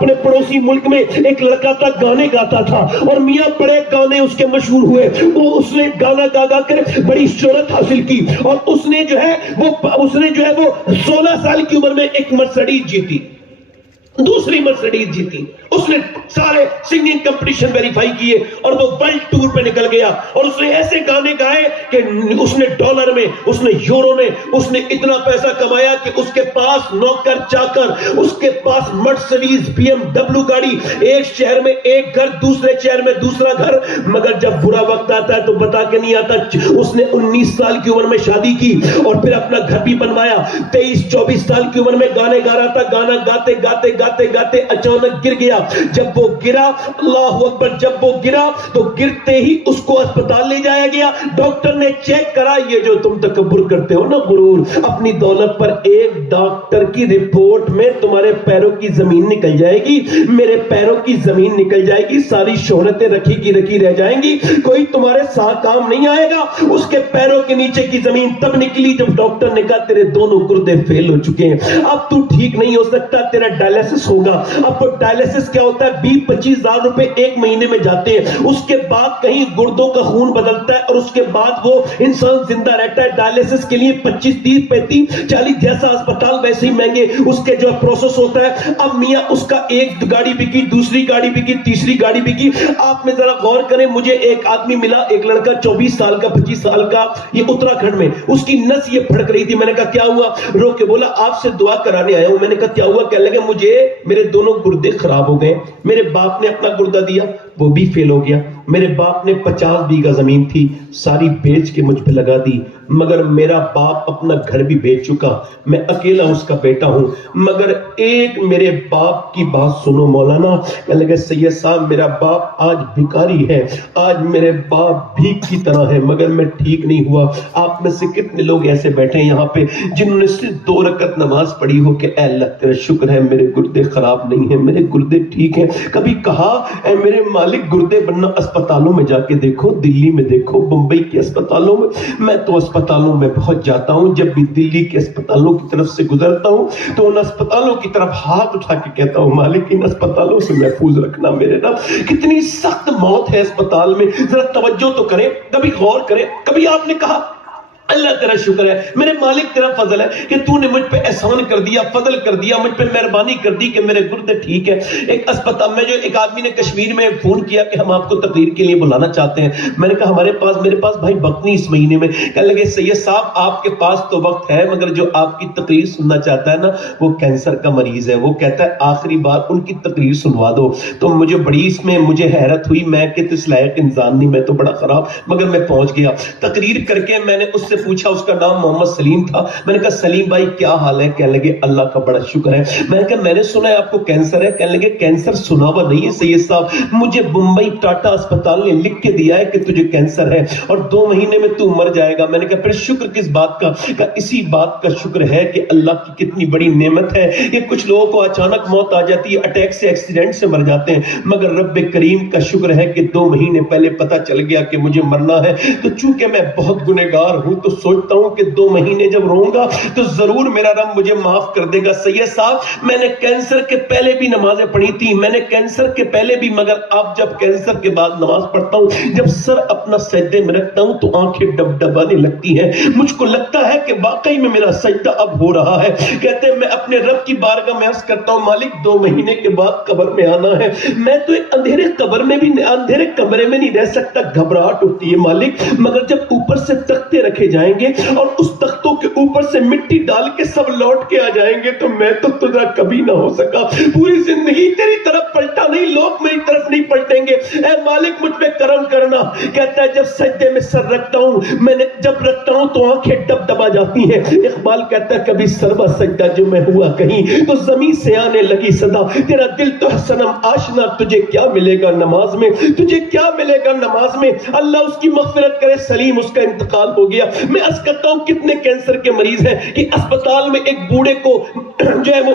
اپنے پڑوسی ملک میں ایک لڑکا تھا گانے گاتا تھا اور میاں بڑے گانے اس کے مشہور ہوئے. اس نے گانا گا گا کر بڑی شہرت حاصل کی اور اس نے جو ہے وہ 16 سال کی عمر میں ایک مرسڈیز جیتی, دوسری مرسڈیز جیتی. اس نے سارے سنگنگ کمپٹیشن ویریفائی کیے اور وہ ورلڈ ٹور پہ نکل گیا اور اس نے ایسے گانے گائے کہ اس نے ڈالر میں, اس نے یورو میں, اس نے اتنا پیسہ کمایا کہ اس کے پاس نوکر چاکر, اس کے پاس مرسڈیز BMW گاڑی, ایک شہر میں ایک گھر, دوسرے شہر میں دوسرا گھر. مگر جب برا وقت آتا ہے تو بتا کے نہیں آتا. اس نے 19 سال کی عمر میں شادی کی اور پھر اپنا گھر بھی بنوایا. 23-24 سال کی عمر میں گانے گا رہا تھا, گانا گاتے گاتے گاتے گاتے اچانک گر گیا. جب وہ گرا, اللہ اکبر, جب وہ گرا تو گرتے ہی اس کو اسپتال لے جایا گیا. ڈاکٹر نے چیک کرا, یہ جو تم تکبر کرتے ہو نا, غرور اپنی دولت پر, ایک ڈاکٹر کی رپورٹ میں تمہارے پیروں کی زمین نکل جائے گی, میرے پیروں کی زمین نکل جائے گی, ساری شہرتیں رکھی رہ جائیں گی, کوئی تمہارے ساتھ کام نہیں آئے گا. اس کے پیروں کے نیچے کی زمین تب نکلی جب ڈاکٹر نے کہا تیرے دونوں گردے فیل ہو چکے ہیں, اب تو ٹھیک نہیں ہو سکتا, تیرا ڈائلیسس ہوگا. اب وہ ڈائلیسس کیا ہوتا ہے, 20-25 ہزار روپے ایک مہینے میں جاتے ہیں. اس کے بعد کہیں گردوں کا خون بدلتا ہے اور اس کے بعد وہ انسان زندہ رہتا ہے. ڈائلیسس کے لیے 25-30-35-40 جیسا اسپتال ویسے ہی مہنگے اس کے جو پروسیس ہوتا ہے. اب میاں اس کا ایک گاڑی بکی, دوسری گاڑی بکی, تیسری گاڑی بکی. آپ میں ذرا غور کریں, مجھے ایک آدمی ملا, ایک لڑکا 24 سال کا 25 سال کا, یہ اتراکھنڈ میں, اس کی نس یہ پھڑک رہی تھی. میں نے کہا کیا ہوا, رو کے بولا آپ سے دعا کرانے آیا ہوں. میں نے کہا کیا ہوا, کہنے لگے مجھے میرے دونوں گردے خراب ہو گئے, میرے باپ نے اپنا گردہ دیا وہ بھی فیل ہو گیا, میرے باپ نے 50 بیگھہ زمین تھی ساری بیچ کے مجھ پہ لگا دی, مگر میرا باپ اپنا گھر بھی بیچ چکا, میں اکیلا اس کا بیٹا ہوں, مگر ایک میرے باپ کی بات سنو مولانا. کہنے لگے سید صاحب میرا باپ آج بھکاری ہے, آج میرے باپ بھیک کی طرح ہے, مگر میں ٹھیک نہیں ہوا. آپ میں سے کتنے لوگ ایسے بیٹھے ہیں یہاں پہ جنہوں نے صرف 2 رکعت نماز پڑھی ہو کہ اے اللہ تیرا شکر ہے میرے گردے خراب نہیں ہیں, میرے گردے ٹھیک ہیں. کبھی کہا اے میرے مالک گردے بننا اسپتالوں میں جا کے دیکھو, دلی میں دیکھو, بمبئی کے اسپتالوں میں تو اسپتالوں میں بہت جاتا ہوں, جب بھی دلی کے اسپتالوں کی طرف سے گزرتا ہوں تو ان اسپتالوں کی طرف ہاتھ اٹھا کے کہتا ہوں مالک ان اسپتالوں سے محفوظ رکھنا میرے رب. کتنی سخت موت ہے اسپتال میں, ذرا توجہ تو کریں, کبھی غور کریں. کبھی آپ نے کہا اللہ تیرا شکر ہے میرے مالک تیرا فضل ہے کہ تو نے مجھ پہ احسان کر دیا, فضل کر دیا, مجھ پہ مہربانی کر دی کہ میرے گردے ٹھیک ہے. ایک اسپتال میں جو ایک آدمی نے کشمیر میں فون کیا کہ ہم آپ کو تقریر کے لیے بلانا چاہتے ہیں. میں نے کہا میرے پاس بھائی وقت نہیں اس مہینے میں. کہنے لگے سید صاحب آپ کے پاس تو وقت ہے, مگر جو آپ کی تقریر سننا چاہتا ہے نا وہ کینسر کا مریض ہے, وہ کہتا ہے آخری بار ان کی تقریر سنوا دو. تو مجھے بڑی اس میں مجھے حیرت ہوئی, میں کہ اس لائق انسان نہیں, میں تو بڑا خراب, مگر میں پہنچ گیا. تقریر کر کے میں نے اس سے پوچھا, اس کا نام محمد سلیم تھا. میں نے کہا سلیم بھائی کیا حال ہے؟ کہنے لگے اللہ کا بڑا شکر ہے. میں نے کہا میں نے سنا ہے آپ کو کینسر ہے. کہنے لگے کینسر سنا ہوا نہیں ہے سید صاحب, مجھے بمبئی ٹاٹا اسپتال نے لکھ کے دیا ہے کہ تجھے کینسر ہے اور 2 مہینے میں تو مر جائے گا. میں نے کہا پھر شکر کس بات کا؟ کہا اسی بات کا شکر ہے کہ اللہ کی کتنی بڑی نعمت ہے کہ کچھ لوگوں کو اچانک موت آ جاتی ہے, اٹیک سے, ایکسیڈنٹ سے مر جاتے ہیں, مگر رب کریم کا شکر ہے کہ 2 مہینے پہلے پتا چل گیا کہ مجھے مرنا ہے. تو چونکہ میں بہت گنہگار ہوں تو سوچتا ہوں کہ 2 مہینے جب رہوں گا تو ضرور میرا رب مجھے معاف کر دے گا. سید صاحب میں نے کینسر کے پہلے بھی نمازیں پڑھی تھی, میں نے کینسر کے پہلے بھی, مگر اب جب کینسر کے بعد نماز پڑھتا ہوں, جب سر اپنا سجدے میں رکھتا ہوں تو آنکھیں ڈبڈبانے لگتی ہیں. مجھ کو لگتا ہے کہ واقعی میں میرا سجدہ اب ہو رہا ہے. کہتے ہیں میں اپنے رب کی بارگاہ میں عرض کرتا ہوں مالک 2 مہینے کے بعد قبر میں آنا ہے, میں تو ایک اندھیرے قبر میں بھی, اندھیرے کمرے میں نہیں رہ سکتا, گھبراہٹ ہوتی ہے مالک. مگر جب اوپر سے تختے رکھے جائیں گے اور اس تختوں کے اوپر سے مٹی ڈال کے سب لوٹ کے آ جائیں گے تو میں تو تجھا کبھی نہ ہو سکا, پوری زندگی تیری طرف پلٹا نہیں, لوگ میری طرف نہیں پلٹیں گے. اے مالک مجھ پہ کرم کرنا. کہتا ہے جب سجدے میں سر رکھتا ہوں, میں نے جب رکھتا ہوں تو آنکھیں ڈبڈبا جاتی ہیں. اقبال کہتا ہے کبھی سربا سجدہ جو میں ہوا کہیں تو زمین سے آنے لگی صدا, تیرا دل تو صنم آشنا, تجھے کیا ملے گا نماز میں, تجھے کیا ملے گا نماز میں. اللہ اس کی مغفرت کرے, سلیم اس کا انتقال ہو گیا. میں عرض کرتا ہوں کتنے کینسر کے مریض ہیں کہ اسپتال میں ایک بوڑھے کو جو ہے وہ